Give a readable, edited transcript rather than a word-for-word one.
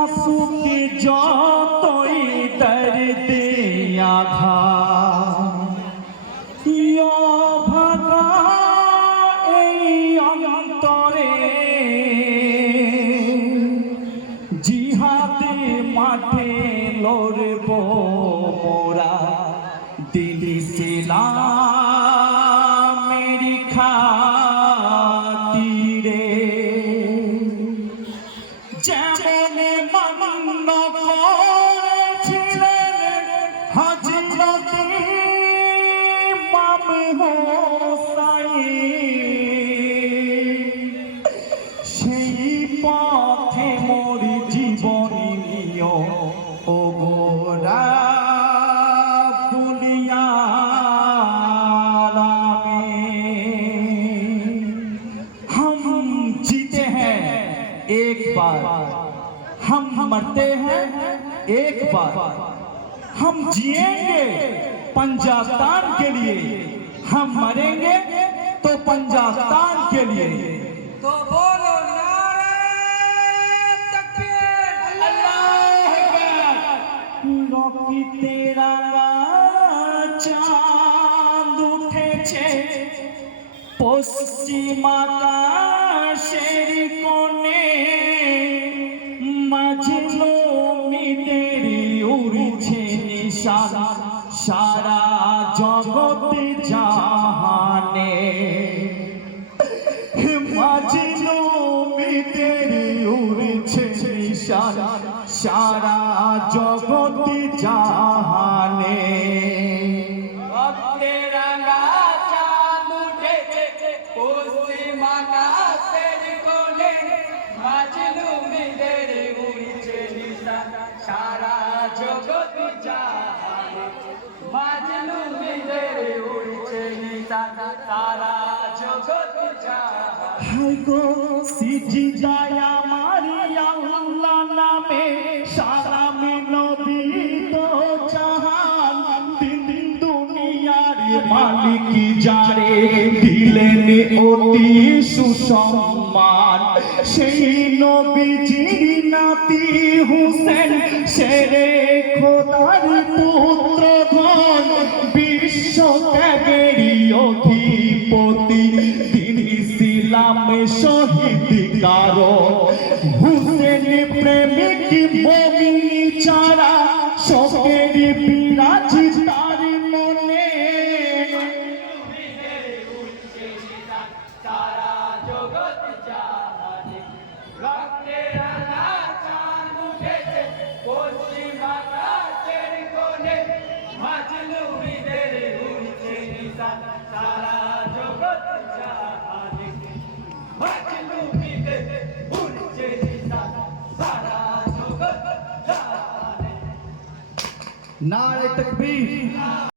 আসুকে যতই দর্দ আঘাত ভাগা এই অন্তরে জিহাদে মাঠে লড়ব মোরা দিল ইসলামের খাতিরে যেমন মান্য করেছিলেন হযরত ইমাম হোসাইন সেই পথে মোর জীবন নিও ও গোরা एक बार हम मरते हैं एक बार हम जिएंगे पंजाबस्तान के लिए हम मरेंगे तो पंजाबस्तान के लिए तो बोलो नारे तकबीर अल्लाह अकबर रॉकी तेरा चांद उठेছে পশ্চিম আকাশের কোণে মাজলুমীদের উড়ছে নিশান সারা জগৎ জাহানে মাজলুমীদের উড়ছে নিশান সারা জগৎ জাহানে মাজলুমীদের উড়ছে নিশান সারা জগৎ জাহানে মাজলুমীদের উড়ছে নিশান সারা জগৎ জাহানে হায় গো সিজদায় আমার আল্লাহ নামে সালাম নবী দো জাহান তিন দুনিয়ার মালিক যারে দিলেন অতি সুসম্মান সেই নবীজির নাতি হুসেন শেরে খোদার পুত্র ধন বিশ্ব ত্যাগেরই অধিপতি দিন ইসলামে শহীদ কারো হুসেন প্রেমিক মুমিন ছাড়া শোকের বিরাজ তার মনে সারা জগৎ জাহানে রক্তে রাঙা চাঁদ উঠেছে পশ্চিম আকাশের কোণে মাজলুমীদের উড়ছে নিশান সারা জগৎ জাহানে মাজলুমীদের উড়ছে নিশান সারা জগৎ জাহানে नारे तकबीर।